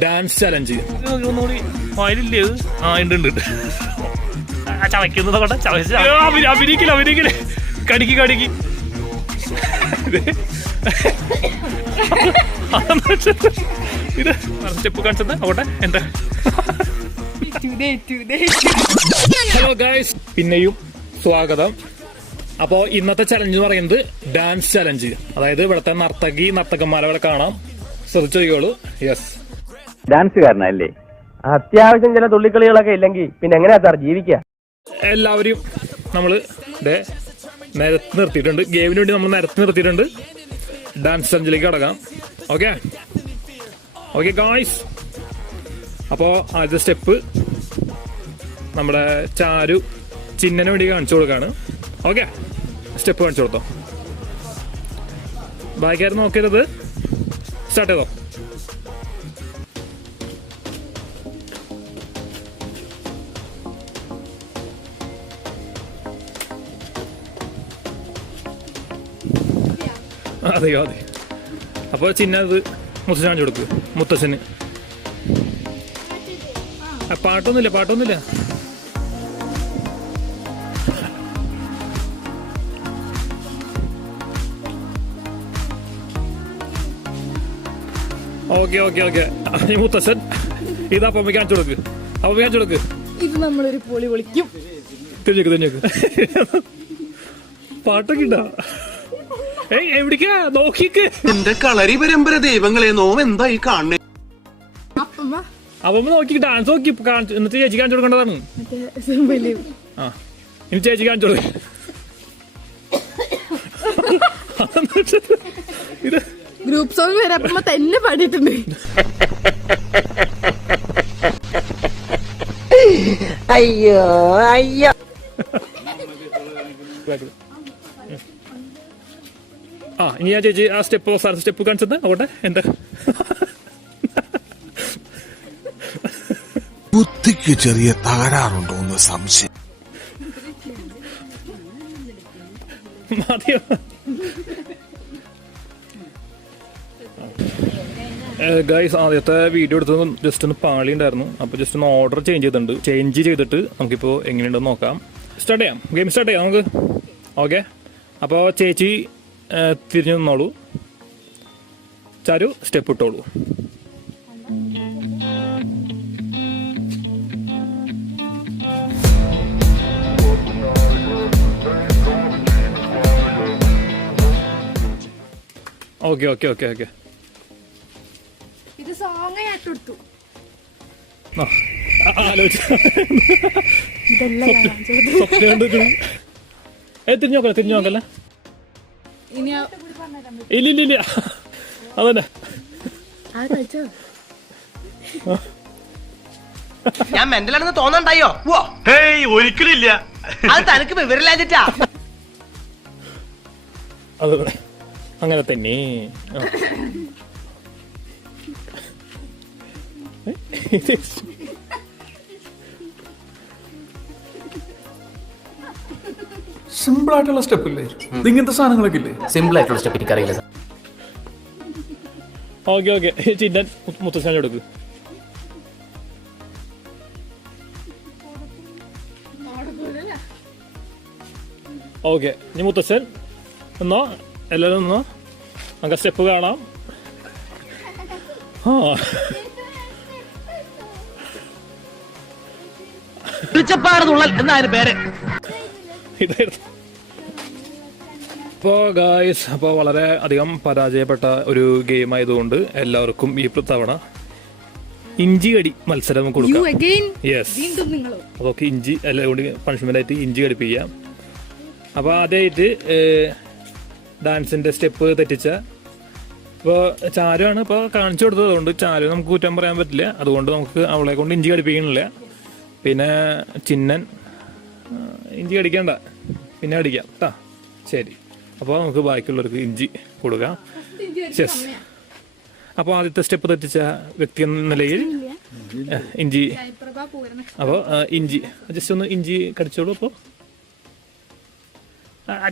Dance challenge. ഒന്നുകൂടി ഫയലില്ലേ? ആ ഉണ്ട്. ചവയ്ക്കുന്നതോട്ടെ അഭിനയിക്കില്ല കടിക്ക് ഇത് സ്റ്റെപ്പ് കാണിച്ചത് അവിടെ എന്താ. ഹലോ ഗൈസ്, പിന്നെയും സ്വാഗതം. അപ്പോൾ ഇന്നത്തെ ചലഞ്ച് എന്ന് പറയുന്നത് ഡാൻസ് ചലഞ്ച്. അതായത് ഇവിടുത്തെ നർത്തകന്മാരെ അവിടെ കാണാം, ശ്രദ്ധിച്ചു നോക്കിയോളൂ. യെസ്, ഡാൻസുകാരനല്ലേ? അത്യാവശ്യം ചില തുള്ളിക്കളികളൊക്കെ ഇല്ലെങ്കിൽ പിന്നെ എങ്ങനെയാ സാർ ജീവിക്കുക? എല്ലാവരും നമ്മൾ നിരത്തി നിർത്തിയിട്ടുണ്ട്. ഗെയിമിന് വേണ്ടി നമ്മൾ നിരത്തി നിർത്തിയിട്ടുണ്ട്. ഡാൻസ് ചലഞ്ചിലേക്ക് കടക്കാം. ഓക്കെ ഗായ്സ്, അപ്പോൾ ആദ്യത്തെ സ്റ്റെപ്പ് നമ്മുടെ ചാരു ചിന്നന് വേണ്ടി കാണിച്ചു കൊടുക്കാണ്. ഓക്കെ, സ്റ്റെപ്പ് കാണിച്ചു കൊടുത്തോ. ബാക്കിയാരും നോക്കരുത്, സ്റ്റാർട്ട് ചെയ്തോ. അതെയോ, അതെ. അപ്പോൾ ചിന്ന അത് മുത്തച്ഛൻ കാണിച്ചു കൊടുക്ക്. മുത്തച്ഛന് പാട്ടൊന്നുമില്ല. ഓക്കെ. മുത്തച്ഛൻ ഇത് അപ്പമ്മ കാണിച്ചു കൊടുക്ക്. ഇത് നമ്മളൊരു പൊളി വിളിക്കും. തിരിഞ്ഞേക്ക്. പാട്ടൊക്കെ ഉണ്ടാ? എവിടേക്കാ നോക്കിക്ക്? എന്റെ കളരി പരമ്പര ദൈവങ്ങളെ, നോം എന്തായി കാണണേ? അപ്പമ്മ നോക്കി ഡാൻസ് നോക്കി എന്നിട്ട് ചേച്ചി കാണിച്ചു കൊടുക്കേണ്ടതാണ്. ആ, ഇനി ചേച്ചി കാണിച്ചു കൊടുക്ക. ഇത് ഗ്രൂപ്പ് സോങ് വരെ അപ്പമ്മ തന്നെ പാടിയിട്ടുണ്ട്. അയ്യോ ഇനി ഞാൻ ചേച്ചി ആ സ്റ്റെപ്പ് കാണിച്ചത് അവിടെ എന്താ ബുദ്ധിക്ക് ചെറിയ തകരാറുണ്ടോ എന്ന് സംശയം. മതിയോ? ഗൈസ്, ആദ്യത്തെ വീഡിയോ എടുത്തത് ജസ്റ്റ് ഒന്ന് പാളി ഉണ്ടായിരുന്നു. അപ്പോൾ ജസ്റ്റ് ഒന്ന് ഓർഡർ ചേഞ്ച് ചെയ്തിട്ട് നമുക്കിപ്പോൾ എങ്ങനെയുണ്ടെന്ന് നോക്കാം. ഗെയിം സ്റ്റാർട്ട് ചെയ്യാം നമുക്ക്. ഓക്കെ, അപ്പോൾ ചേച്ചി തിരിഞ്ഞു നിന്നോളൂ. ചാരു സ്റ്റെപ്പ് ഇട്ടോളൂ. ഓക്കെ. ഇത് സോങ് ആയിട്ടെടുത്തു. തിരിഞ്ഞു നോക്കല്ലേ? ഇല്ല അതന്നെ. ഞാൻ മെന്റലാണെന്ന് തോന്നണ്ടായോ? ഒരിക്കലും ഇല്ല. അത് തനിക്ക് വിവരമില്ലാഞ്ഞിട്ടാ. അതെ, അങ്ങനെ തന്നെ. സിമ്പിൾ ആയിട്ടുള്ള സ്റ്റെപ്പ് ഇല്ലേ? ഇങ്ങനത്തെ സാധനങ്ങളൊക്കെ ഇല്ലേ? സിമ്പിൾ ആയിട്ടുള്ള സ്റ്റെപ്പ് എനിക്കറിയില്ല. ഓക്കെ. ചിന്നൻ മുത്തച്ഛൻ എടുക്ക്. ഓക്കെ, ഇനി മുത്തച്ഛൻ എന്നോ എല്ലാവരും നിന്നോ. നമുക്ക് സ്റ്റെപ്പ് കാണാം. അപ്പോൾ വളരെ അധികം പരാജയപ്പെട്ട ഒരു ഗെയിം ആയതുകൊണ്ട് എല്ലാവർക്കും ഈ തവണ ഇഞ്ചി കടി മത്സരം കൊടുക്കാം. യെസ്, അതൊക്കെ ഇഞ്ചി എല്ലാം കൊണ്ട് പണിഷ്മെന്റ് ആയിട്ട് ഇഞ്ചി കടിപ്പിക്കാം. അപ്പോൾ ആദ്യമായിട്ട് ഡാൻസിന്റെ സ്റ്റെപ്പ് തെറ്റിച്ച ഇപ്പോൾ ചാരുവാണ് ഇപ്പോൾ കാണിച്ചു കൊടുത്തത്. അതുകൊണ്ട് ചാരു നമുക്ക് കുറ്റം പറയാൻ പറ്റില്ല. അതുകൊണ്ട് നമുക്ക് അവളെ കൊണ്ട് ഇഞ്ചി കടിപ്പിക്കണില്ല. പിന്നെ ചിന്നൻ ഇഞ്ചി കടിക്കണ്ട, പിന്നെ അടിക്കാം കേട്ടാ. ശരി, അപ്പോൾ നമുക്ക് ബാക്കിയുള്ളവർക്ക് ഇഞ്ചി കൊടുക്കാം. യെസ്, അപ്പോൾ ആദ്യത്തെ സ്റ്റെപ്പ് തെറ്റിച്ച വ്യക്തി എന്ന നിലയിൽ ഇഞ്ചി. അപ്പോൾ ഇഞ്ചി ജസ്റ്റ് ഒന്ന് ഇഞ്ചി കടിച്ചോളൂ. അപ്പോൾ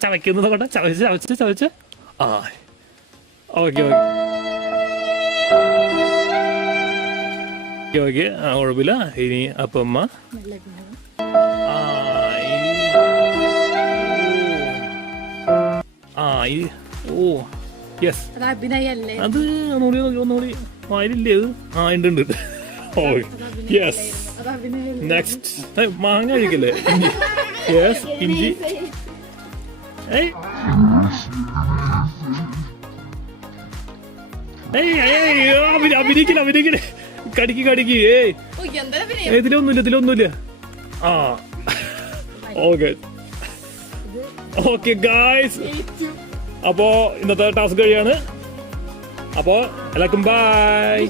ചവയ്ക്കുന്നത് കൊണ്ട് ചവച്ച് ഓക്കെ. ഓക്കെ ആ കുഴപ്പമില്ല. ഇനി അപ്പമ്മ ആ, ഓ യെസ്, അത് അഭിനയല്ലേ? അത് ഒന്നുകൂടി വായിലില്ലേ അത്? ആ ഉണ്ട്. ഓ യെസ്, അത് അഭിനയല്ലേ? നെക്സ്റ്റ് മാങ്ങ കഴിക്കല്ലേ? യെസ്, ഇഞ്ചി. ഏയ് അഭിനയിക്കില്ല. കടിക്ക്. ഏയ് ഓ, എന്താ അഭിനയം? ഇതിലൊന്നുമില്ല. ആ ഓക്കെ ഗായ്സ്, അപ്പോ ഇന്നത്തെ ടാസ്ക് കഴിയാണ്. അപ്പോ എല്ലാവർക്കും ബൈ.